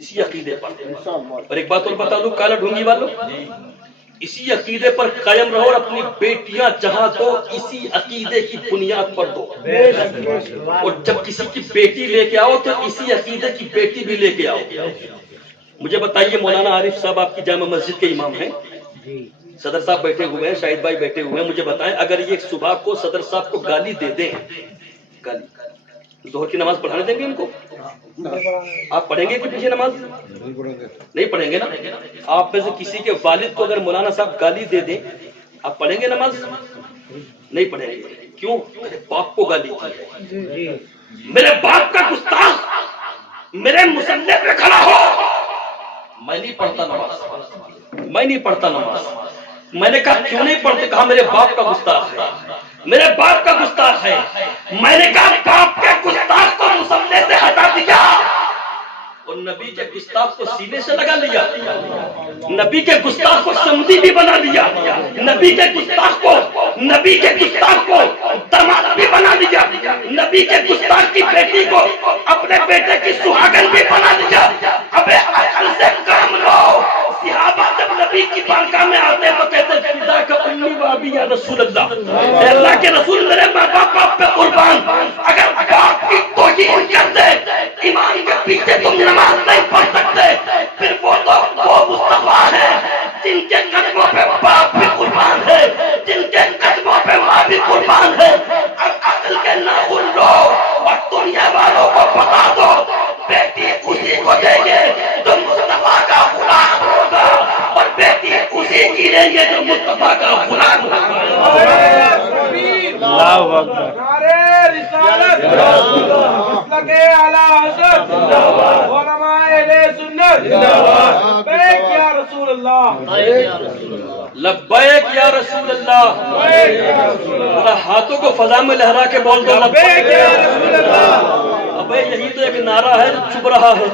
اسی عقیدے پر. اور ایک بات اور بتا دوں کالا ڈھونگی والوں، اسی عقیدے پر قائم رہو اور اپنی بیٹیاں جہاں دو اسی عقیدے کی بنیاد پر دو. اور جب کسی کی بیٹی لے کے آؤ تو اسی عقیدے کی بیٹی بھی لے کے آؤ. مجھے بتائیے مولانا عارف صاحب آپ کی جامع مسجد کے امام ہیں، صدر صاحب بیٹھے ہوئے ہیں، شاہد بھائی بیٹھے ہوئے ہیں، مجھے بتائیں اگر یہ صبح کو صدر صاحب کو گالی دے دیں، گالی، ظہر کی نماز پڑھانے دیں گے ان کو؟ آپ پڑھیں گے کہ پیچھے نماز؟ نہیں پڑھیں گے نا. آپ میں سے کسی کے والد کو اگر مولانا صاحب گالی دے دیں آپ پڑھیں گے نماز؟ نہیں پڑھیں گے. کیوں؟ میرے باپ کو گالی دی، میرے باپ کا گستاخ میرے مصلی پہ کھڑا ہو، میں نہیں پڑھتا نماز، میں نہیں پڑھتا نماز. میں نے کہا کیوں نہیں پڑھتے؟ کہا میرے باپ کا گستاخ ہے، میرے باپ کا گستاخ ہے. میں نے کہا باپ کے گستاخ کو مصلی سے ہٹا دیا اور نبی کے گستاخ کو سینے سے لگا لیا، نبی کے گستاخ کو سمدی بھی بنا لیا، نبی کے گستاخ کو داماد بھی بنا لیا، نبی کے گستاخ کی بیٹی کو اپنے بیٹے کی سہاگن بھی بنا لیا. ابے عقل سے کام لو. صحابہ جب نبی کی بارگاہ میں آتے تو کہتے فدا کا امی و ابی یا رسول اللہ، اے اللہ کے رسول میرے ماں باپ پہ قربان. اگر باپ کی توہین کرتے امام کے پیچھے تم نماز نہیں پڑھ سکتے، پھر وہ مصطفیٰ ہے جن کے قدموں پہ باپ بھی قربان ہے، جن کے قدموں پہ ماں بھی قربان ہے. اب عقل کے ناخن لو اور دنیا والوں کو بتا دو بیٹی اسی کو دیں گے جو مصطفیٰ کا غلام ہوگا اور بیٹی اسی کی دیں گے جو مصطفیٰ کا غلام ہوگا. اللہ اکبر. نعرہ رسالت، مسلک اعلی حضرت، علماء اہل سنت، لبیک یا رسول اللہ، لبیک یا رسول اللہ. ذرا ہاتھوں کو فضا میں لہرا کے بول دو لبیک یا رسول اللہ. ابے یہی تو ایک نعرہ ہے جو چبھ رہا ہے،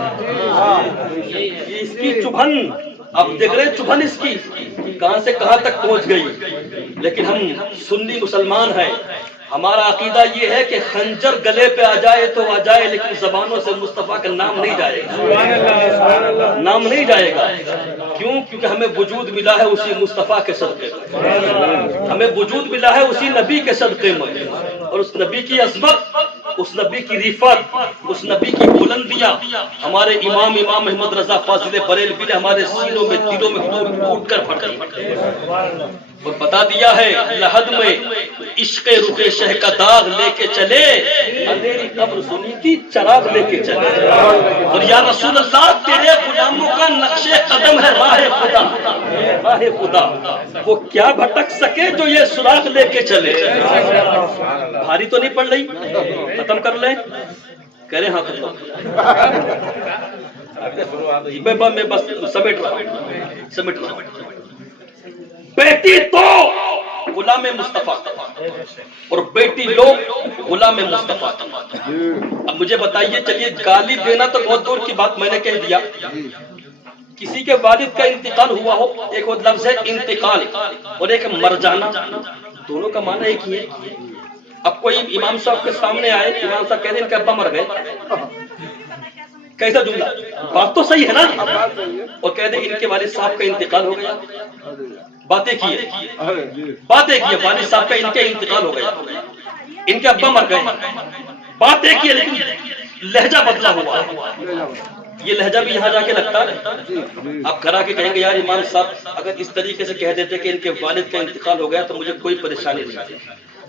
یہ اس کی چبھن اب دیکھ رہے ہیں، چبھن اس کی کہاں سے کہاں تک پہنچ گئی. لیکن ہم سنی مسلمان ہیں، ہمارا عقیدہ یہ ہے کہ خنجر گلے پہ آ جائے تو آ جائے لیکن زبانوں سے مصطفیٰ کا نام نہیں جائے گا، نام نہیں جائے گا. کیوں؟ کیونکہ ہمیں وجود ملا ہے اسی مصطفیٰ کے صدقے میں، ہمیں وجود ملا ہے اسی نبی کے صدقے میں. اور اس نبی کی عظمت، اس نبی کی رفعت، اس نبی کی بلندیاں ہمارے امام محمد رضا فاضل بریلوی نے ہمارے سینوں میں دلوں میں ٹوٹ کر پھٹی اور بتا دیا ہے لحد میں عشق رخ شہ کا داغ لے کے چلے، اندھیری قبر سنی کی چراغ لے کے چلے. اور یا رسول اللہ تیرے غلاموں کا نقش قدم ہے راہ خدا، راہ خدا. وہ کیا بھٹک سکے جو یہ سراغ لے کے چلے. بھاری تو نہیں پڑ رہی؟ ختم کر لیں، کہہ رہے ہاں ختم. میں بس سمیٹ رہا. بیٹی تو غلام مصطفیٰ اور بیٹی لوگ غلام مصطفیٰ. اب مجھے بتائیے، چلیے گالی دینا تو بہت دور کی بات، میں نے کہہ دیا. کسی کے والد کا انتقال ہوا ہو، ایک وہ لفظ ہے انتقال اور ایک مر جانا، دونوں کا معنی ایک ہی ہے. اب کوئی امام صاحب کے سامنے آئے، امام صاحب کہہ دیں ان کے ابا مر گئے، کیسا جملہ؟ بات تو صحیح ہے نا. اور کہہ دیں ان کے والد صاحب کا انتقال ہو گیا. باتیں کی والد صاحب کا ان کے انتقال ہو گیا، ان کے ابا مر گئے. باتیں کی لیکن لہجہ بدلا ہوا. یہ لہجہ بھی یہاں جا کے لگتا ہے. آپ گھر آ کے کہیں گے یار امام صاحب اگر اس طریقے سے کہہ دیتے کہ ان کے والد کا انتقال ہو گیا تو مجھے کوئی پریشانی نہیں،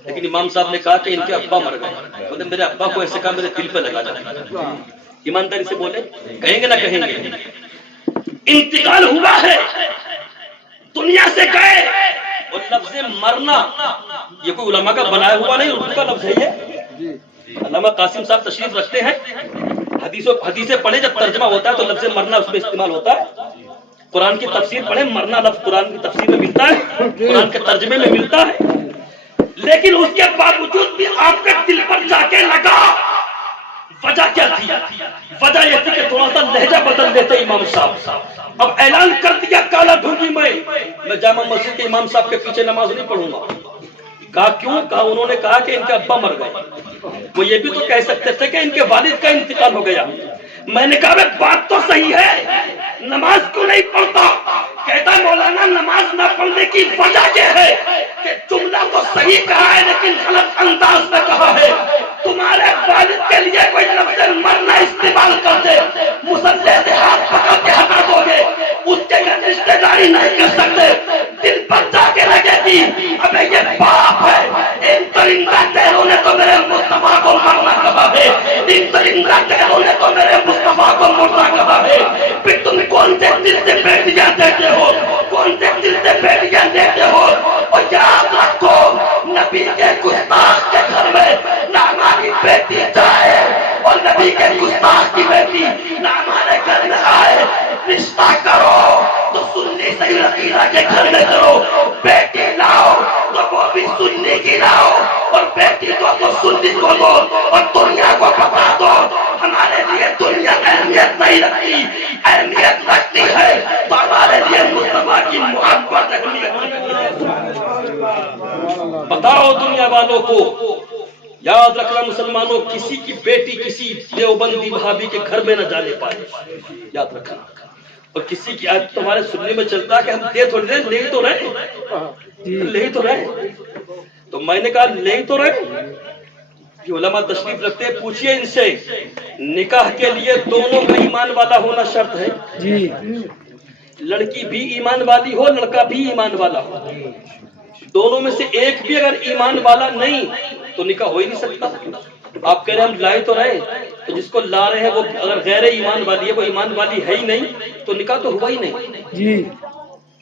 لیکن امام صاحب نے کہا کہ ان کے ابا مر گئے. بولے میرے ابا کو ایسے کہا میرے دل پہ لگا جاتا. ایمانداری سے بولے، کہیں گے نہ کہیں گے؟ انتقال ہوا ہے، دنیا سے گئے. اور لفظ مرنا یہ کوئی علماء کا بنایا ہوا نہیں، اردو کا لفظ ہے یہ. علامہ قاسم صاحب تشریف رکھتے ہیں، حدیثیں پڑھیں جب ترجمہ ہوتا ہے تو لفظ مرنا اس میں استعمال ہوتا ہے. قرآن کی تفسیر پڑھیں، مرنا لفظ قرآن کی تفسیر میں ملتا ہے، قرآن کے ترجمے میں ملتا ہے. لیکن اس کے باوجود بھی آپ کے دل پر جا کے لگا. وجہ کیا تھی؟ وجہ یہ تھی کہ تھوڑا سا لہجہ بدل دیتے امام صاحب. اب اعلان کر دیا کالا ڈھونگی میں جامع مسجد کے امام صاحب کے پیچھے نماز نہیں پڑھوں گا. کہا کیوں؟ کہا انہوں نے کہا کہ ان کے ابا مر گئے. وہ یہ بھی تو کہہ سکتے تھے کہ ان کے والد کا انتقال ہو گیا. میں نے کہا بات تو صحیح ہے رشتہ کرو تو سنی صحیح عقیدہ کے گھر میں کرو، بیٹی لاؤ تو وہ بھی سنی کی لاؤ، اور بیٹی کو تو سنی کو دو، اور دنیا کو بتا دو ہمارے لیے دنیا اہمیت نہیں رکھتی، اہمیت رکھتی ہے تو ہمارے لیے مصطفیٰ کی محبت رکھتی ہے۔ بتاؤ دنیا والوں کو، یاد رکھنا مسلمانوں، کسی کی بیٹی کسی دیوبندی وہابی کے گھر میں نہ جانے پائے، یاد رکھنا۔ اور کسی کی آج تمہارے سننے میں چلتا کہ ہم دے تھوڑی دیں، لے تو رہے، تو میں نے کہا لے تو رہے۔ یہ علماء تشریف رکھتے ہیں، پوچھئے ان سے، نکاح کے لیے دونوں کا ایمان والا ہونا شرط ہے؟ جی۔ لڑکی بھی ایمان والی ہو، لڑکا بھی ایمان والا ہو، دونوں میں سے ایک بھی اگر ایمان والا نہیں تو نکاح ہو ہی نہیں سکتا۔ آپ کہہ رہے ہیں ہم لائے تو رہے، تو جس کو لا رہے ہیں وہ اگر غیر ایمان والی ہے، وہ ایمان والی ہے ہی نہیں، تو نکاح تو ہوا ہی نہیں۔ جی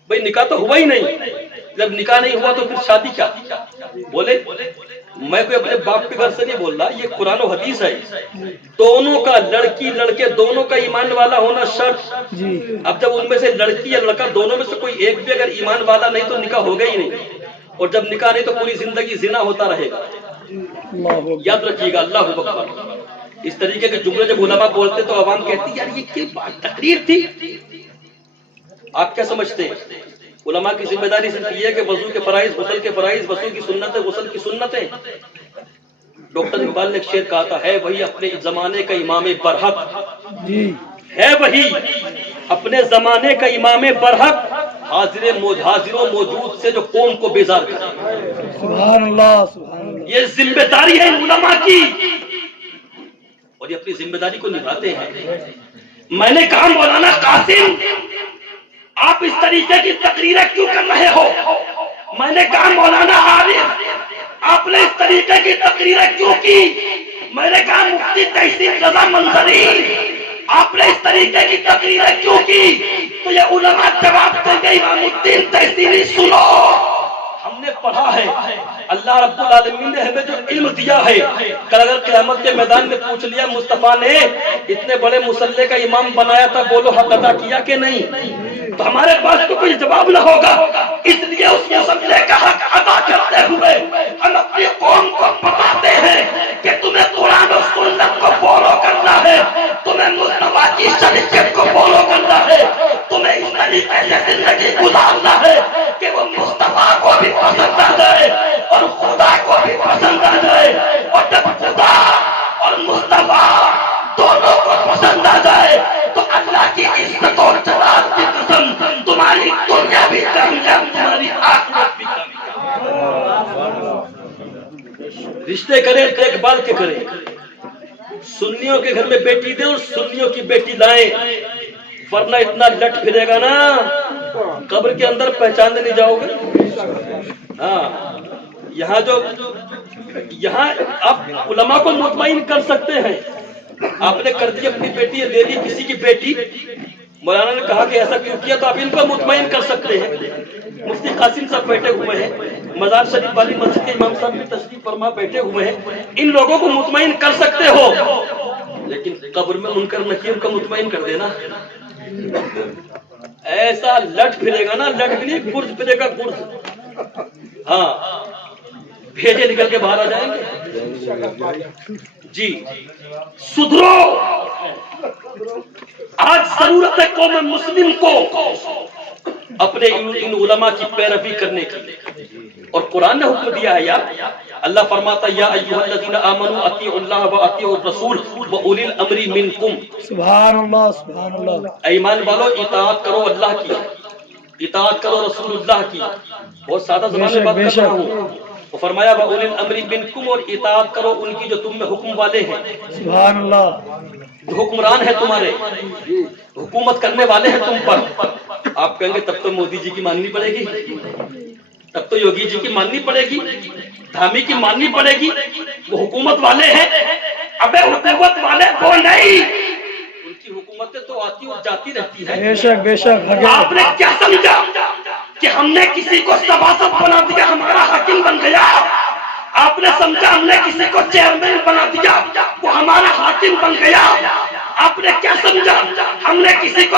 بھئی نکاح تو ہوا ہی نہیں، جب نکاح نہیں ہوا تو پھر شادی کیا؟ بولے میں کوئی اپنے باپ کے گھر سے نہیں بول رہا، یہ قرآن و حدیث ہے، دونوں کا، لڑکی لڑکے دونوں کا ایمان والا ہونا شرط۔ جی اب جب ان میں سے لڑکی یا لڑکا دونوں میں سے کوئی ایک بھی اگر ایمان والا نہیں تو نکاح ہوگا ہی نہیں، اور جب نکاح نہیں تو پوری زندگی زنا ہوتا رہے گا۔ یاد رکھیے گا، اللہ اکبر۔ اس طریقے کے جملے جب علماء بولتے تو عوام کہتی یار یہ کیا بات تقریر تھی؟ آپ کیا سمجھتے ہیں؟ علماء کی ذمہ داری صرف یہ ہے کہ وضو کے فرائض، غسل کے فرائض، وضو کی سنتیں، غسل کی سنتیں۔ ڈاکٹر اقبال نے ایک شعر کہا تھا، ہے وہی اپنے زمانے کا امام برحق، ہے وہی اپنے زمانے کا امام برحق، حاضر و موجود سے جو قوم کو بیزار کرے۔ سبحان اللہ، سبحان اللہ۔ یہ ذمہ داری ہے علماء کی، اور یہ اپنی ذمہ داری کو نبھاتے ہیں۔ میں نے کہا مولانا قاسم آپ اس طریقے کی تقریریں کیوں کر رہے ہو؟ میں نے کہا مولانا عارف آپ نے اس طریقے کی تقریریں کیوں کی؟ میں نے کہا مفتی تحسین رضا منظری آپ نے اس طریقے کی تقریریں کیوں کی؟ تو یہ علماء جواب دیں گے امام الدین تحسینی سنو، ہم نے پڑھا ہے، اللہ رب العالمین نے ہمیں جو علم دیا ہے، کل اگر قیامت کے میدان میں پوچھ لیا مصطفیٰ نے اتنے بڑے مصلی کا امام بنایا تھا، بولو حق ادا کیا کہ نہیں؟ تو ہمارے پاس تو کوئی جواب نہ ہوگا، اس لیے اس مصلی کا حق ادا کرتے ہوئے ہم اپنی قوم کو بتاتے ہیں کہ تمہیں قرآن و سنت کو فالو کرنا ہے، تمہیں مصطفیٰ کی شریعت کو فالو کرنا ہے، تمہیں اس طریقے سے زندگی گزارنا ہے کہ وہ مصطفیٰ کو بھی پسند آ جائے اور خدا کو بھی پسند آ جائے، اور جب خدا اور مصطفیٰ دونوں کو پسند آ جائے تو اللہ کی عزت اور جلال کی قسم تمہاری دنیا بھی کامیاب، تمہاری آخرت بھی کامیاب۔ رشتے کریں دیکھ بھال کے کریں، سنیوں کے گھر میں بیٹی دیں اور سنیوں کی بیٹی لائیں، ورنہ اتنا لٹ پھرے گا نا قبر کے اندر پہچاننے نہیں جاؤ گے۔ ہاں یہاں آپ علماء کو مطمئن کر سکتے ہیں، آپ نے کر دی اپنی بیٹی، لے لی کسی کی بیٹی، مولانا نے کہا کہ ایسا کیوں کیا، تو آپ ان کو مطمئن کر سکتے ہیں۔ مفتی قاسم صاحب بیٹھے ہوئے ہیں، مزار شریف والی مسجد کے امام صاحب بھی تشریف فرما بیٹھے ہوئے ہیں، ان لوگوں کو مطمئن کر سکتے ہو، لیکن قبر میں منکر نکیر کو مطمئن کر دینا، ایسا لٹ پھرے گا نا، لٹ بھی نہیں گرز پھرے گا، گرز۔ ہاں بھیجے نکل کے باہر آ جائیں گے۔ جی سدھرو، آج ضرورت ہے قوم مسلم کو اپنے ان علماء کی پیروی کرنے کی، اور قرآن نے حکم دیا ہے یار، اللہ فرماتا یا ایھا الذین آمنوا اطیعوا اللہ و اطیعوا الرسول و اولی الامر منکم۔ سبحان اللہ، سبحان اللہ۔ ایمان والو اطاعت کرو اللہ کی، اطاعت کرو رسول اللہ کی۔ بہت سادہ زبان میں بات کر رہا ہوں، وہ فرمایا وَأُولِي الْأَمْرِ مِنْكُمْ، اور اطاعت کرو ان کی جو تم میں حکم والے ہیں۔ سبحان اللہ، جو حکمران ہیں تمہارے، حکومت کرنے والے ہیں تم پر۔ آپ کہیں گے تب تو مودی جی کی ماننی پڑے گی، تب تو یوگی جی کی ماننی پڑے گی، دھامی کی ماننی پڑے گی، وہ حکومت والے ہیں۔ ابے حکومت والے وہ نہیں، ان کی حکومتیں تو آتی اور جاتی رہتی ہے۔ بے شک بے شک۔ آپ نے کیا سمجھا کہ ہم نے کسی کو سباست بنا دیا ہمارا حاکم بن گیا؟ آپ نے سمجھا ہم نے کسی کو چیئرمین بنا دیا وہ ہمارا حاکم بن گیا؟ آپ نے کیا سمجھا ہم نے کسی کو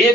1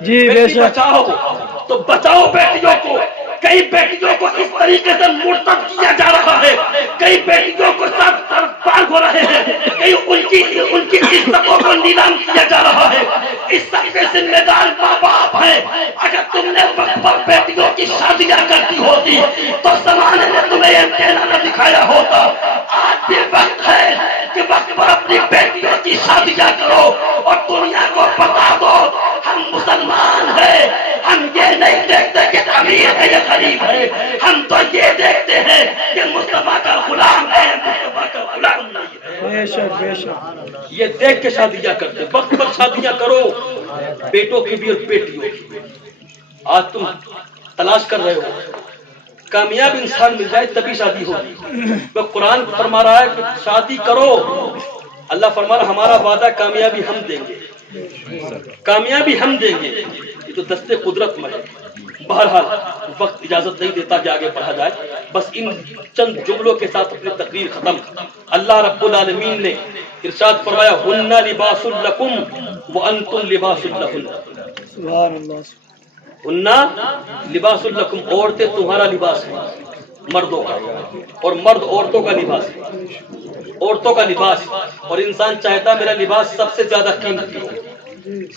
جی بے بیٹی شک، بچاؤ، تو بچاؤ بیٹیوں کو۔ کئی بیٹیوں کو اس طریقے سے مرتد کیا جا رہا ہے، کئی بیٹیوں کو سب پار ہو رہے ہیں، کئی ان کی عزتوں کو نیلام کیا جا رہا ہے۔ اس سب کے ذمہ دار ماں باپ ہیں۔ اگر تم نے وقت پر بیٹیوں کی شادیاں کرتی ہوتی تو زمانے نے تمہیں یہ پہنا نہ دکھایا ہوتا۔ آج بھی وقت ہے کہ وقت پر اپنی بیٹیوں کی شادیاں کرو اور دنیا کو بتا دو ہم مسلمان ہیں، ہم یہ نہیں دیکھتے کہ امیر ہے یا غریب ہے، ہم تو یہ دیکھتے ہیں کہ مصطفیٰ کا غلام ہے، مصطفیٰ کا غلام نہیں ہے۔ بے شک بے شک، یہ دیکھ کے شادیاں کرتے، وقت پر شادیاں کرو، بیٹوں کی بھی اور بیٹیوں کی بھی۔ آج تم تلاش کر رہے ہو کامیاب انسان مل جائے تبھی شادی ہوگی، تو قرآن فرما رہا ہے کہ شادی کرو۔ اللہ فرما رہا ہمارا وعدہ کامیابی ہم دیں گے، کامیابی ہم دیں گے، یہ تو دستے قدرت میں ہے۔ بہرحال وقت اجازت نہیں دیتا کہ آگے بڑھا جائے، بس ان چند جملوں کے ساتھ اپنی تقریر ختم۔ اللہ رب العالمین نے ارشاد فرمایا ہن لباس لکم وانتم لباس لہن، سبحان اللہ، ہن لباس لکم، عورتیں تمہارا لباس ہے مردوں کا، اور مرد عورتوں کا لباس ہے، عورتوں کا لباس۔ اور انسان چاہتا میرا لباس سب سے زیادہ قیمتی ہو،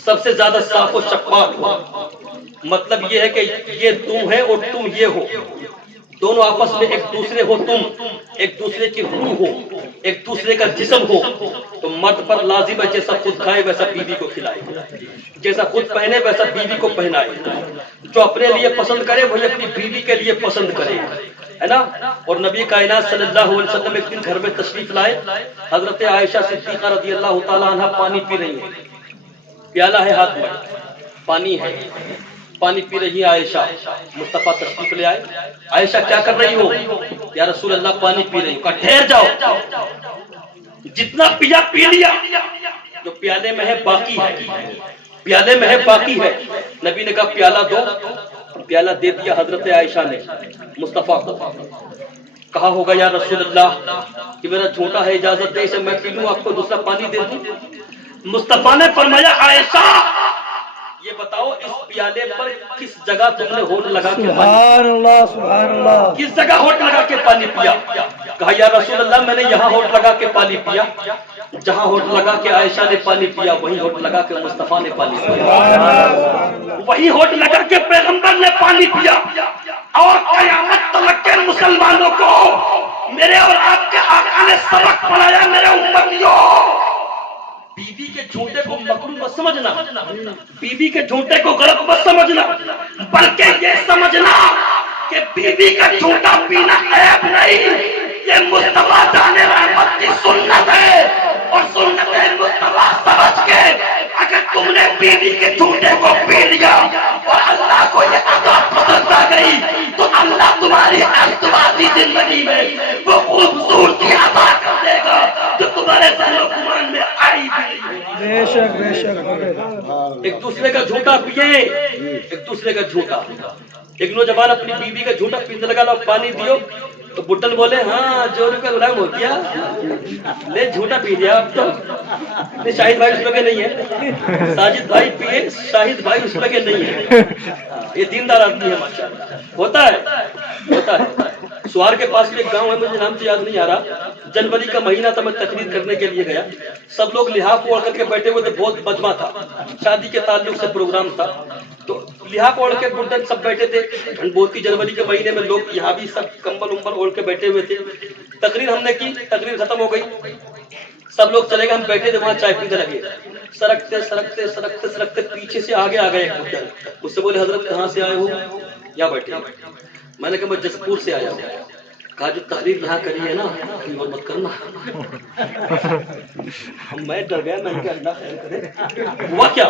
سب سے زیادہ صاف و شفاف ہو۔ مطلب یہ ہے کہ یہ تم ہے اور تم یہ ہو، دونوں آپس میں ایک دوسرے ہو، تم ایک دوسرے کی روح ہو، ایک دوسرے کا جسم ہو۔ تو مرد پر لازم ہے جیسا خود کھائے ویسا بیوی کو کھلائے، جیسا خود پہنے ویسا بیوی کو پہنائے، جو اپنے لیے پسند کرے وہی اپنی بیوی کے لیے پسند کرے، ہے نا۔ اور نبی کائنات صلی اللہ علیہ وسلم ایک دن گھر میں تشریف لائے، حضرت عائشہ صدیقہ رضی اللہ تعالی عنہ پانی پی رہی ہیں، پیالہ ہے ہاتھ میں، پانی ہے، پانی پی رہی ہے عائشہ۔ مصطفیٰ تشریف لے آئے، عائشہ کیا کر رہی ہو؟ یا رسول اللہ پانی پی رہی ہوں۔ کہا ٹھہر جاؤ، جتنا پیا پی لیا، جو پیالے میں ہے باقی ہے، پیالے میں ہے باقی ہے۔ نبی نے کہا پیالہ دو، پیالہ دے دیا حضرت عائشہ نے مصطفیٰ کو۔ کہا ہوگا یا رسول اللہ کہ میرا جھوٹا ہے، اجازت دے اسے میں پی لوں، آپ کو دوسرا پانی دے دوں۔ مصطفیٰ نے فرمایا عائشہ یہ بتاؤ اس پیالے پر کس جگہ تم نے ہونٹ لگا کے پانی، سبحان اللہ، سبحان اللہ، کس جگہ ہونٹ لگا کے پانی پیا؟ کہا یا رسول اللہ میں نے یہاں ہونٹ لگا کے پانی پیا۔ جہاں ہونٹ لگا کے عائشہ نے پانی پیا وہیں ہونٹ لگا کے مصطفیٰ نے پانی پیا، وہی ہونٹ لگا کے پیغمبر نے پانی پیا۔ اور قیامت تک کے مسلمانوں کو میرے اور آپ کے آقا نے سبق پڑھایا، میرے امتیوں بیوی کے جھوٹے کو مکروہ مت سمجھنا، بیوی کے جھوٹے کو غلط مت سمجھنا، بلکہ یہ سمجھنا کہ بیوی کا جھوٹا پینا عیب نہیں، یہ مصطفیٰ جان رحمت کی سنت ہے۔ اور سنت مصطفیٰ سمجھ کے اگر تم نے بیوی کے جھوٹے کو پی لیا اور اللہ کو یہ عذاب پسند آ گئی تو اللہ تمہاری ازدواجی زندگی میں وہ خوبصورتی عطا کر دے گا جو تمہارے ذہن و گمان میں آئی بھی نہیں۔ بے شک بے شک، ایک دوسرے کا جھوٹا پیے، ایک دوسرے کا جھوٹا۔ ایک نوجوان اپنی بیوی کا جھوٹا پینے لگا، لو پانی دیو، تو بٹن بولے ہاں جوڑ کا غلام ہو گیا، لے جھوٹا پی لیا اب تو۔ شاہد بھائی اس لگے نہیں ہے، ساجد بھائی پیے، شاہد بھائی اس لگے نہیں ہے، یہ دیندار آدمی ہے ماشاءاللہ، ہوتا ہے ہوتا ہے۔ سوار کے پاس ایک گاؤں ہے، مجھے نام تو یاد نہیں آ رہا، جنوری کا مہینہ تھا، میں تقریر کرنے کے لیے گیا، سب لوگ لحاف اوڑھ کر کے بیٹھے ہوئے تھے، بہت مجمع تھا، شادی کے تعلق سے پروگرام تھا، تو لحاف اوڑھ کے بڈن سب بیٹھے تھے، ٹھنڈ بہت تھی جنوری کے مہینے میں، لوگ یہاں بھی سب کمبل امبل اوڑھ کے بیٹھے ہوئے تھے۔ تقریر ہم نے کی، تقریر ختم ہو گئی، سب لوگ چلے گئے، ہم بیٹھے تھے وہاں چائے پینے لگے، سرکتے سرکتے سرکتے سرکتے پیچھے سے آگے آ گئے ایک بڈن، مجھ سے بولے حضرت کہاں سے آئے ہو؟ یہاں بیٹھے۔ میں نے کہا میں جسپور سے آیا ہوں۔ کہا جو تقریر یہاں کری ہے نا وہ مت کرنا۔ میں ڈر گیا، میں نے کہا اللہ خیر کرے، ہوا کیا؟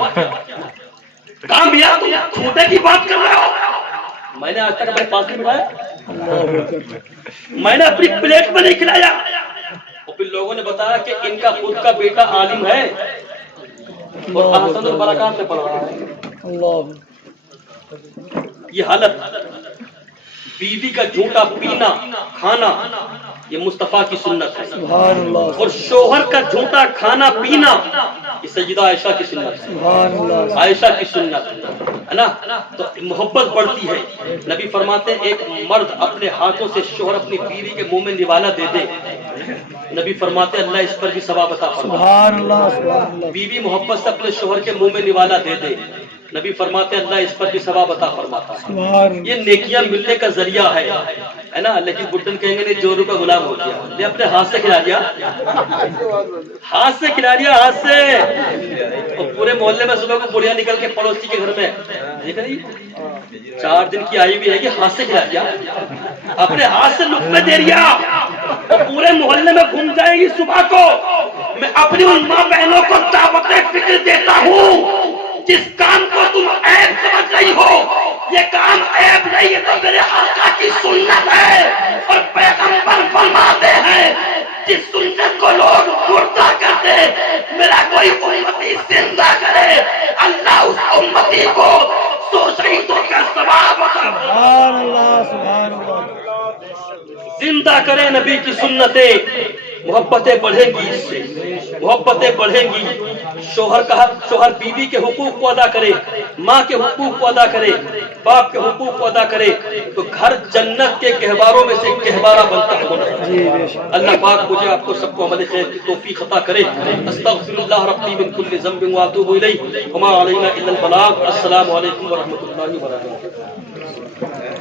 کہاں بھیا تم چھوٹے کی بات کر رہے ہو؟ میں نے آج تک اپنے پاس نہیں بٹھایا، میں نے اپنی پلیٹ میں نہیں کھلایا۔ اور پھر لوگوں نے بتایا کہ ان کا خود کا بیٹا عالم ہے اور احسن البرکات سے پڑھ رہا ہے۔ اللہ، یہ حالت، بیوی کا جھوٹا پینا کھانا، یہ مصطفیٰ کی سنت ہے. سبحان اللہ. اور شوہر کا جھوٹا کھانا پینا یہ سیدہ عائشہ کی سنت ہے. سبحان اللہ. عائشہ کی سنت ہے نا. تو محبت بڑھتی ہے. نبی فرماتے ہیں ایک مرد اپنے ہاتھوں سے شوہر اپنی بیوی کے منہ میں نوالا دے دے, نبی فرماتے ہیں اللہ اس پر بھی ثواب عطا فرماتا ہے. سبحان اللہ. سبحان اللہ. بیوی محبت سے اپنے شوہر کے منہ میں نوالا دے دے, نبی فرماتے ہیں اللہ اس پر بھی ثواب عطا فرماتا ہے. سبحان یہ نیکیاں ملنے کا ذریعہ ہے نا. لیکن بڈن کہیں گے نہیں جورو کا غلام ہو گیا, نے اپنے ہاتھ سے کھلا دیا, ہاتھ سے کھلا دیا, ہاتھ سے. اور پورے محلے میں صبح کو بڑھیا نکل کے پڑوسی کے گھر میں دیکھ رہی 4 دن کی آئی بھی ہے کہ ہاتھ سے کھلا دیا, اپنے ہاتھ سے لقمے دے دیا, اور پورے محلے میں گھوم جائے گی صبح کو. میں اپنی ان ماں بہنوں کو دعوت فکر دیتا ہوں, جس کام کو تم عیب سمجھ رہی ہو یہ کام عیب نہیں ہے, تو میرے آقا کی سنت ہے. اور پیغمبر فرماتے ہیں جس سنت کو لوگ مردہ کرتے میرا کوئی امتی زندہ کرے, اللہ اس امتی کو 100 شہیدوں کا ثواب عطا فرمائے. سبحان اللہ. سبحان اللہ. زندہ کرے نبی کی سنتیں, محبتیں بڑھیں گی, اس سے محبتیں بڑھیں گی. شوہر بیوی کے حقوق کو ادا کرے, ماں کے حقوق کو ادا کرے, باپ کے حقوق کو ادا کرے, تو گھر جنت کے گہواروں میں سے ایک گہوارہ بنتا ہے. جی بے شک. اللہ پاک مجھے آپ کو سب کو عمل خیر کی توفیق عطا کرے. استغفر اللہ ربی من کل ذنب واتوب الیہ وما علینا الا البلاغ. السلام علیکم ورحمۃ اللہ وبرکاتہ.